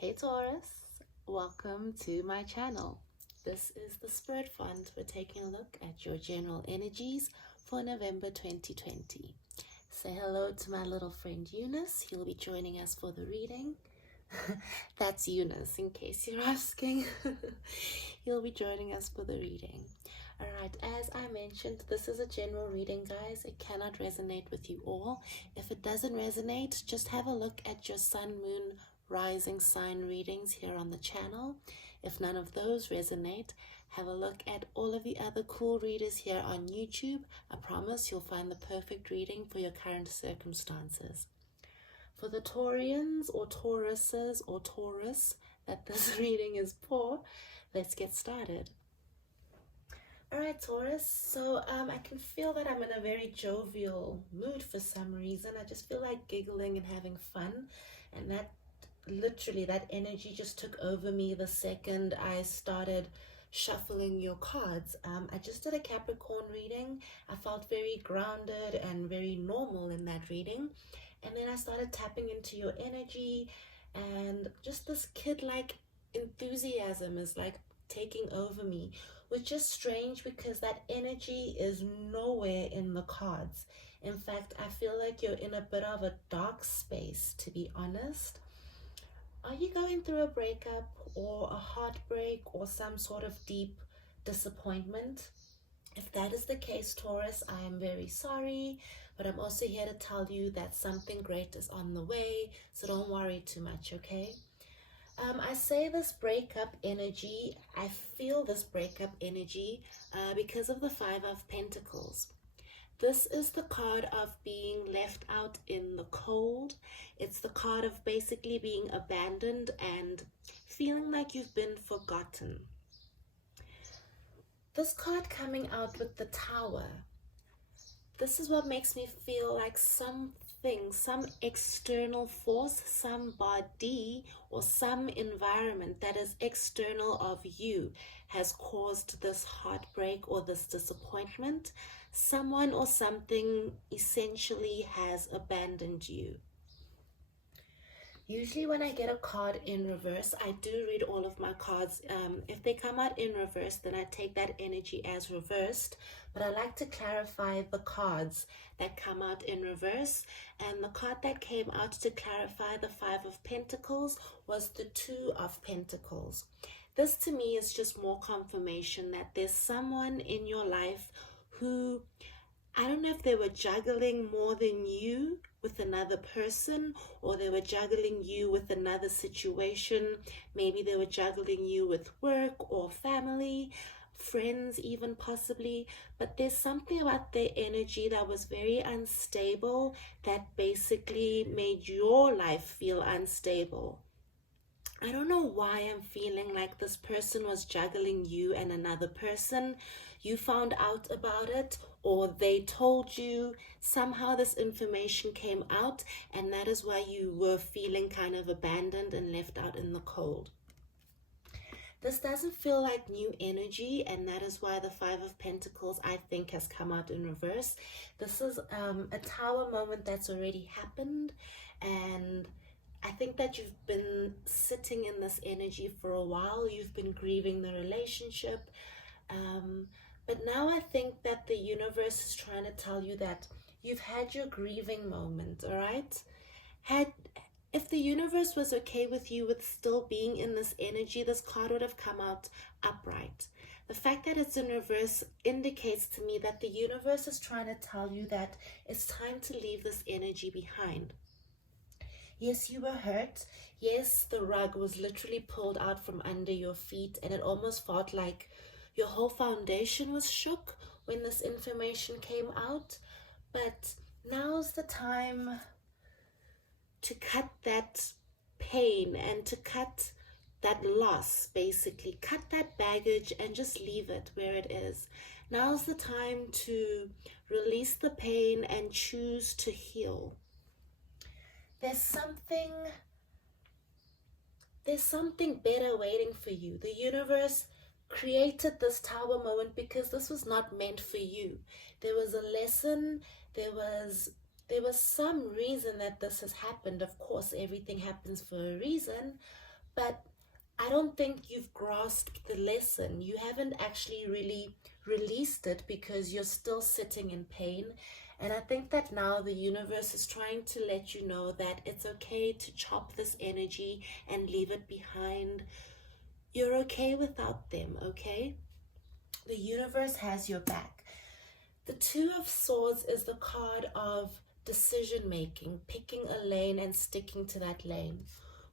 Hey Taurus, welcome to my channel. This is the Spirit Fund. We're taking a look at your general energies for November 2020. Say hello to my little friend Eunice. He'll be joining us for the reading. That's Eunice, in case you're asking. He'll be joining us for the reading. Alright, as I mentioned, this is a general reading, guys. It cannot resonate with you all. If it doesn't resonate, just have a look at your sun, moon, rising sign readings here on the channel. If none of those resonate, have a look at all of the other cool readers here on YouTube. I promise you'll find the perfect reading for your current circumstances. For the Taurians or Tauruses or Taurus that this reading is for, let's get started. Alright Taurus, so I can feel that I'm in a very jovial mood for some reason. I just feel like giggling and having fun, and that energy just took over me the second I started shuffling your cards. I just did a Capricorn reading. I felt very grounded and very normal in that reading, and then I started tapping into your energy, and just this kid-like enthusiasm is like taking over me, which is strange because that energy is nowhere in the cards. In fact, I feel like you're in a bit of a dark space, to be honest. Are you going through a breakup or a heartbreak or some sort of deep disappointment? If that is the case, Taurus, I am very sorry, but I'm also here to tell you that something great is on the way, so don't worry too much, okay? I say this breakup energy, I feel this breakup energy because of the Five of Pentacles. This is the card of being left out in the cold. It's the card of basically being abandoned and feeling like you've been forgotten. This card coming out with the Tower, this is what makes me feel like some external force, somebody or some environment that is external of you has caused this heartbreak or this disappointment. Someone or something essentially has abandoned you. Usually when I get a card in reverse, I do read all of my cards. If they come out in reverse, then I take that energy as reversed. But I like to clarify the cards that come out in reverse. And the card that came out to clarify the Five of Pentacles was the Two of Pentacles. This to me is just more confirmation that there's someone in your life who, I don't know if they were juggling more than you with another person, or they were juggling you with another situation. Maybe they were juggling you with work or family, friends even possibly. But there's something about their energy that was very unstable that basically made your life feel unstable. I don't know why I'm feeling like this person was juggling you and another person. You found out about it, or they told you. Somehow this information came out, and that is why you were feeling kind of abandoned and left out in the cold. This doesn't feel like new energy, and that is why the Five of Pentacles, I think, has come out in reverse. This is a Tower moment that's already happened, and I think that you've been sitting in this energy for a while. You've been grieving the relationship. But now I think that the universe is trying to tell you that you've had your grieving moment, all right? If the universe was okay with you with still being in this energy, this card would have come out upright. The fact that it's in reverse indicates to me that the universe is trying to tell you that it's time to leave this energy behind. Yes, you were hurt. Yes, the rug was literally pulled out from under your feet, and it almost felt like your whole foundation was shook when this information came out. But now's the time to cut that pain and to cut that loss, basically. Cut that baggage and just leave it where it is. Now's the time to release the pain and choose to heal. There's something better waiting for you. The universe created this Tower moment because this was not meant for you. There was a lesson, there was some reason that this has happened. Of course, everything happens for a reason, But I don't think you've grasped the lesson. You haven't actually really released it because you're still sitting in pain. And I think that now the universe is trying to let you know that it's okay to chop this energy and leave it behind. You're okay without them, okay? The universe has your back. The Two of Swords is the card of decision making, picking a lane and sticking to that lane.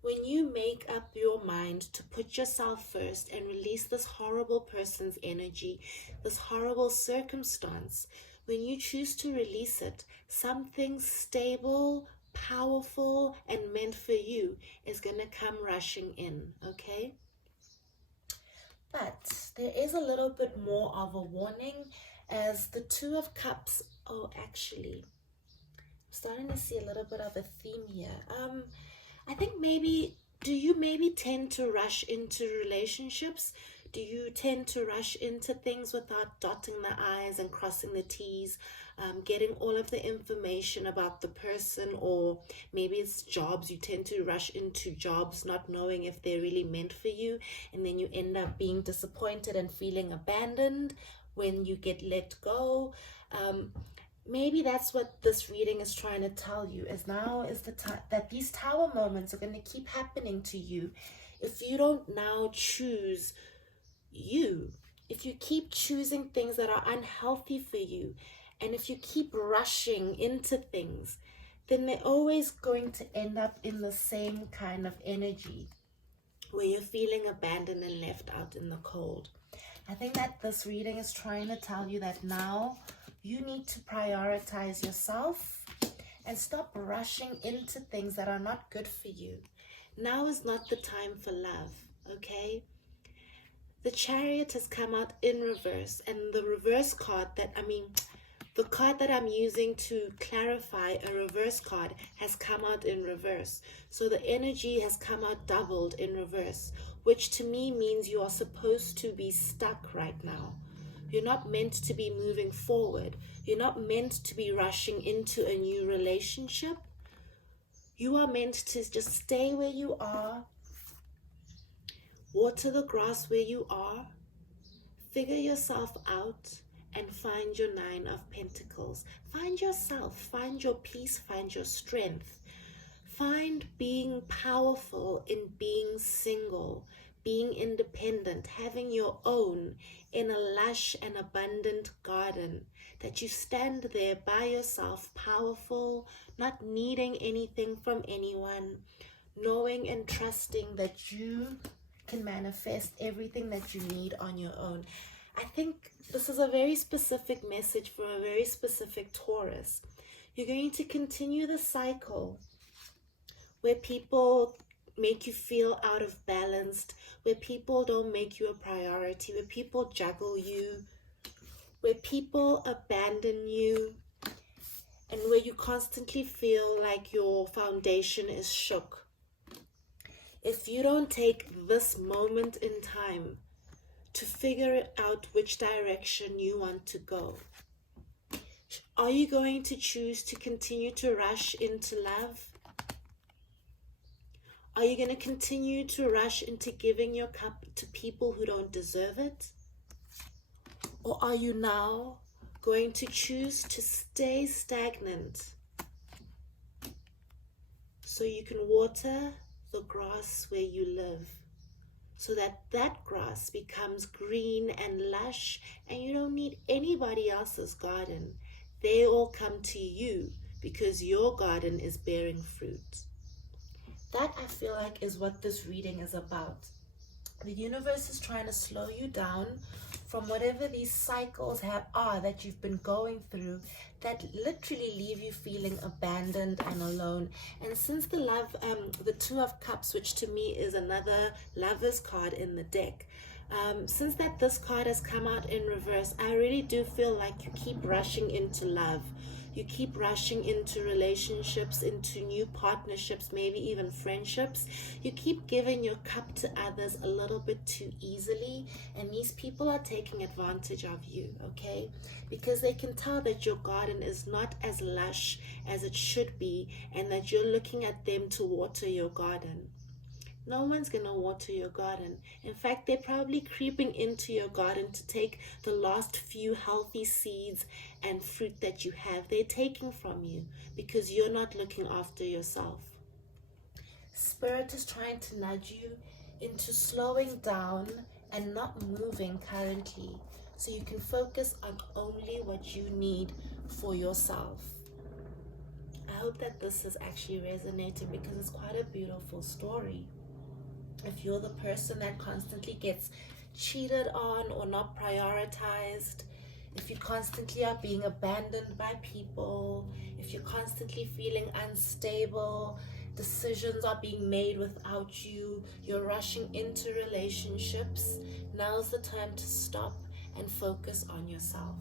When you make up your mind to put yourself first and release this horrible person's energy, this horrible circumstance, when you choose to release it, something stable, powerful, and meant for you is going to come rushing in, okay? But there is a little bit more of a warning as the Two of Cups. Oh, actually, I'm starting to see a little bit of a theme here. I think do you maybe tend to rush into relationships? Do you tend to rush into things without dotting the I's and crossing the T's, getting all of the information about the person? Or maybe it's jobs. You tend to rush into jobs not knowing if they're really meant for you, and then you end up being disappointed and feeling abandoned when you get let go. Maybe that's what this reading is trying to tell you, is now is the time that these tower moments are going to keep happening to you if you don't now choose you. If you keep choosing things that are unhealthy for you, and if you keep rushing into things, then they're always going to end up in the same kind of energy where you're feeling abandoned and left out in the cold. I think that this reading is trying to tell you that now you need to prioritize yourself and stop rushing into things that are not good for you. Now is not the time for love, okay? The Chariot has come out in reverse, and the reverse card the card that I'm using to clarify a reverse card has come out in reverse. So the energy has come out doubled in reverse, which to me means you are supposed to be stuck right now. You're not meant to be moving forward. You're not meant to be rushing into a new relationship. You are meant to just stay where you are, water the grass where you are, figure yourself out, and find your Nine of Pentacles. Find yourself, find your peace, find your strength. Find being powerful in being single, being independent, having your own in a lush and abundant garden, that you stand there by yourself, powerful, not needing anything from anyone, knowing and trusting that you can manifest everything that you need on your own. I think this is a very specific message for a very specific Taurus. You're going to continue the cycle where people make you feel out of balance, where people don't make you a priority, where people juggle you, where people abandon you, and where you constantly feel like your foundation is shook. If you don't take this moment in time to figure out which direction you want to go, are you going to choose to continue to rush into love? Are you going to continue to rush into giving your cup to people who don't deserve it? Or are you now going to choose to stay stagnant so you can water the grass where you live, so that that grass becomes green and lush and you don't need anybody else's garden? They all come to you because your garden is bearing fruit. That, I feel like, is what this reading is about. The universe is trying to slow you down from whatever these cycles are that you've been going through, that literally leave you feeling abandoned and alone. And since the Two of Cups, which to me is another lover's card in the deck, since this card has come out in reverse, I really do feel like you keep rushing into love. You keep rushing into relationships, into new partnerships, maybe even friendships. You keep giving your cup to others a little bit too easily, and these people are taking advantage of you, okay? Because they can tell that your garden is not as lush as it should be, and that you're looking at them to water your garden. No one's going to water your garden. In fact, they're probably creeping into your garden to take the last few healthy seeds and fruit that you have. They're taking from you because you're not looking after yourself. Spirit is trying to nudge you into slowing down and not moving currently, so you can focus on only what you need for yourself. I hope that this is actually resonating because it's quite a beautiful story. If you're the person that constantly gets cheated on or not prioritized, if you constantly are being abandoned by people, if you're constantly feeling unstable, decisions are being made without you, you're rushing into relationships, now's the time to stop and focus on yourself.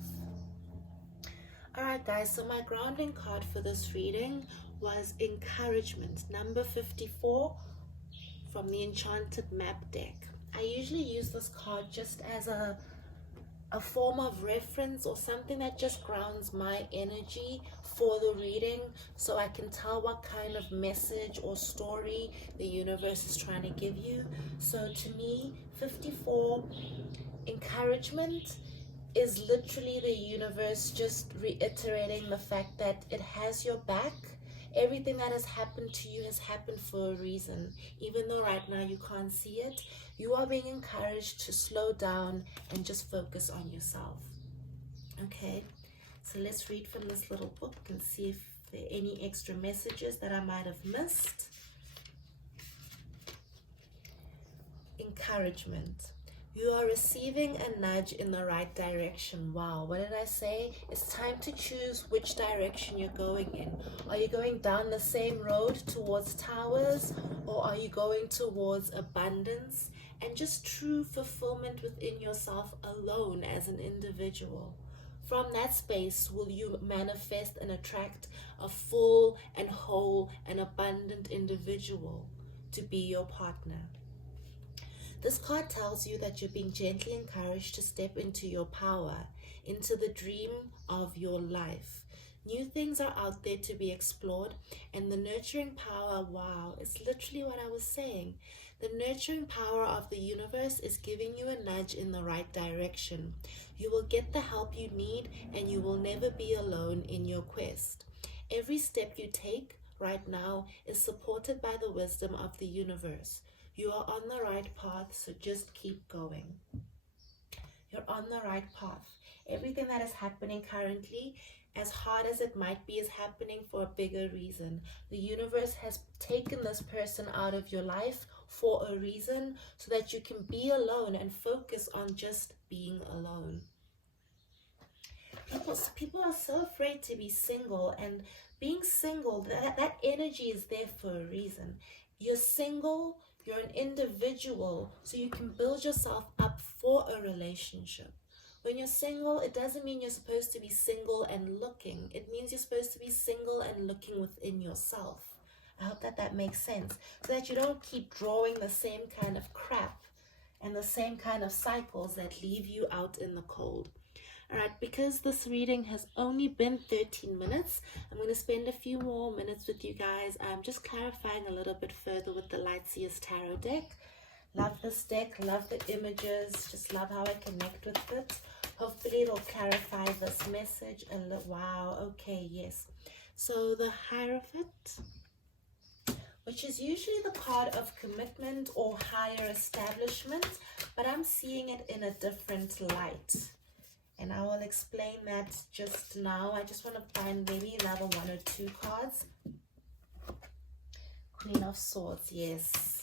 Alright guys, so my grounding card for this reading was encouragement, number 54 from the Enchanted Map deck. I usually use this card just as a form of reference or something that just grounds my energy for the reading, so I can tell what kind of message or story the universe is trying to give you. So to me, 54, encouragement, is literally the universe just reiterating the fact that it has your back. Everything that has happened to you has happened for a reason. Even though right now you can't see it, you are being encouraged to slow down and just focus on yourself. Okay, so let's read from this little book and see if there are any extra messages that I might have missed. Encouragement. You are receiving a nudge in the right direction. Wow, what did I say? It's time to choose which direction you're going in. Are you going down the same road towards TAURUS, or are you going towards abundance and just true fulfillment within yourself alone as an individual? From that space will you manifest and attract a full and whole and abundant individual to be your partner. This card tells you that you're being gently encouraged to step into your power, into the dream of your life. New things are out there to be explored, and the nurturing power, wow, it's literally what I was saying. The nurturing power of the universe is giving you a nudge in the right direction. You will get the help you need, and you will never be alone in your quest. Every step you take right now is supported by the wisdom of the universe. You are on the right path, so just keep going. You're on the right path. Everything that is happening currently, as hard as it might be, is happening for a bigger reason. The universe has taken this person out of your life for a reason, so that you can be alone and focus on just being alone. People are so afraid to be single, and being single, that energy is there for a reason. You're single, you're an individual, so you can build yourself up for a relationship. When you're single, it doesn't mean you're supposed to be single and looking. It means you're supposed to be single and looking within yourself. I hope that makes sense, so that you don't keep drawing the same kind of crap and the same kind of cycles that leave you out in the cold. Alright, because this reading has only been 13 minutes, I'm going to spend a few more minutes with you guys. I'm just clarifying a little bit further with the Lightseers Tarot deck. Love this deck, love the images, just love how I connect with it. Hopefully it'll clarify this message. And wow, okay, yes. So the Hierophant, which is usually the card of commitment or higher establishment, but I'm seeing it in a different light. And I will explain that just now. I just want to find maybe another 1 or 2 cards. Queen of Swords, yes.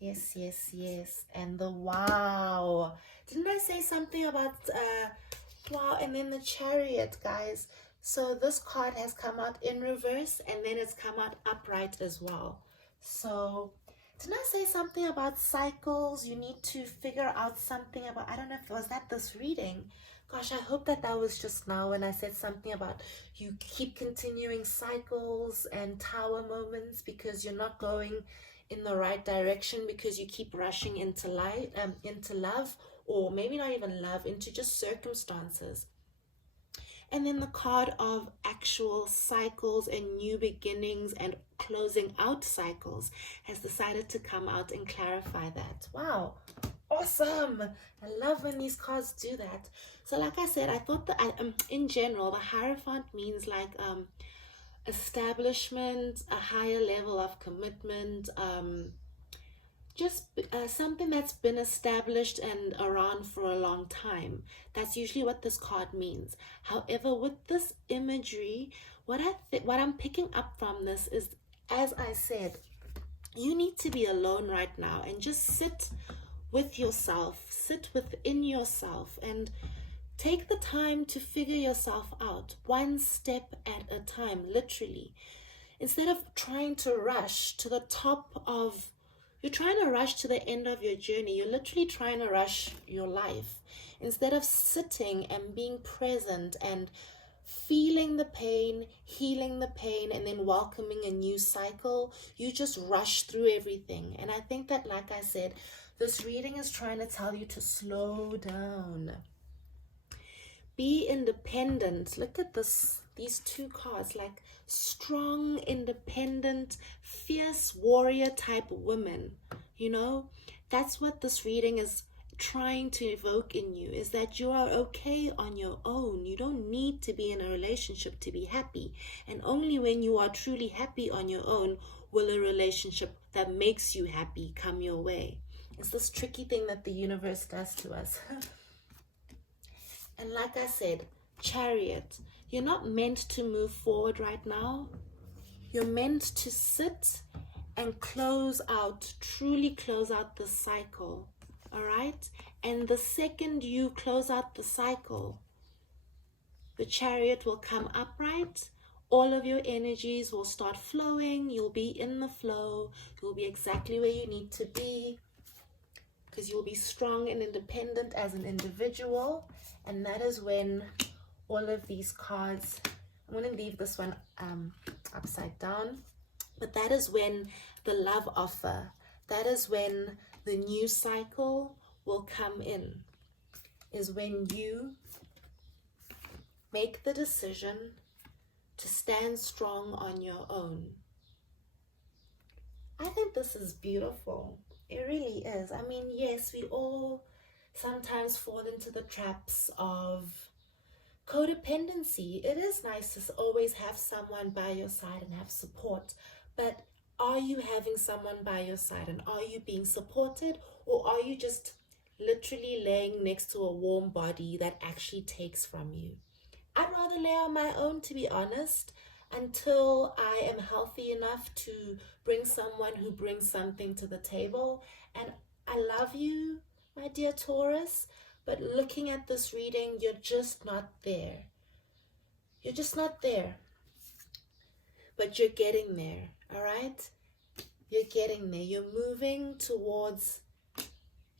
Yes, yes, yes. And the wow. Didn't I say something about wow? And then the Chariot, guys. So this card has come out in reverse, and then it's come out upright as well. So didn't I say something about cycles? You need to figure out something about, I don't know if it was that this reading. Gosh, I hope that was just now when I said something about you keep continuing cycles and tower moments because you're not going in the right direction, because you keep rushing into love, or maybe not even love, into just circumstances. And then the card of actual cycles and new beginnings and closing out cycles has decided to come out and clarify that. Wow, awesome. I love when these cards do that. So like I said, I thought that in general, the Hierophant means like establishment, a higher level of commitment, just something that's been established and around for a long time. That's usually what this card means. However, with this imagery, what I'm picking up from this is, as I said, you need to be alone right now and just sit with yourself, sit within yourself, and take the time to figure yourself out, one step at a time, literally. Instead of trying to rush to the top of, you're trying to rush to the end of your journey. You're literally trying to rush your life. Instead of sitting and being present and feeling the pain, healing the pain, and then welcoming a new cycle, you just rush through everything. And I think that, like I said, this reading is trying to tell you to slow down. Be independent. Look at these two cards, like strong, independent, fierce warrior type women. You know, that's what this reading is trying to evoke in you, is that you are okay on your own. You don't need to be in a relationship to be happy. And only when you are truly happy on your own will a relationship that makes you happy come your way. It's this tricky thing that the universe does to us. And like I said, Chariot, you're not meant to move forward right now. You're meant to sit and close out, truly close out the cycle. All right? And the second you close out the cycle, the Chariot will come upright. All of your energies will start flowing. You'll be in the flow. You'll be exactly where you need to be, because you'll be strong and independent as an individual. And that is when all of these cards, I'm going to leave this one upside down, but that is when the love offer, that is when the new cycle will come in, is when you make the decision to stand strong on your own. I think this is beautiful. It really is. I mean, yes, we all sometimes fall into the traps of codependency. It is nice to always have someone by your side and have support, but are you having someone by your side, and are you being supported, or are you just literally laying next to a warm body that actually takes from you? I'd rather lay on my own, to be honest, until I am healthy enough to bring someone who brings something to the table. And I love you, my dear Taurus, but looking at this reading, you're just not there. You're just not there. But you're getting there, all right? You're getting there. You're moving towards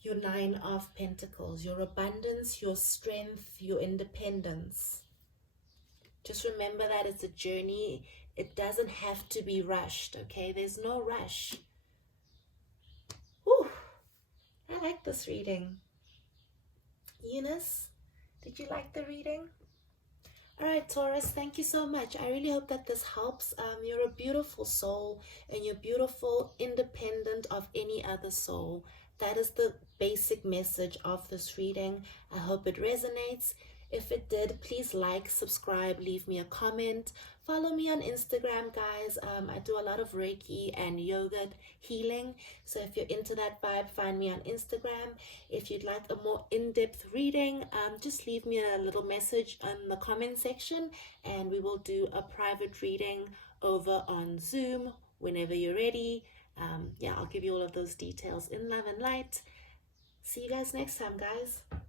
your Nine of Pentacles, your abundance, your strength, your independence. Just remember that it's a journey. It doesn't have to be rushed, okay? There's no rush. Whew. I like this reading. Eunice, did you like the reading? All right, Taurus, thank you so much. I really hope that this helps. You're a beautiful soul, and you're beautiful, independent of any other soul. That is the basic message of this reading. I hope it resonates. If it did, please like, subscribe, leave me a comment. Follow me on Instagram, guys. I do a lot of Reiki and yoga healing. So if you're into that vibe, find me on Instagram. If you'd like a more in-depth reading, just leave me a little message in the comment section, and we will do a private reading over on Zoom whenever you're ready. Yeah, I'll give you all of those details in love and light. See you guys next time, guys.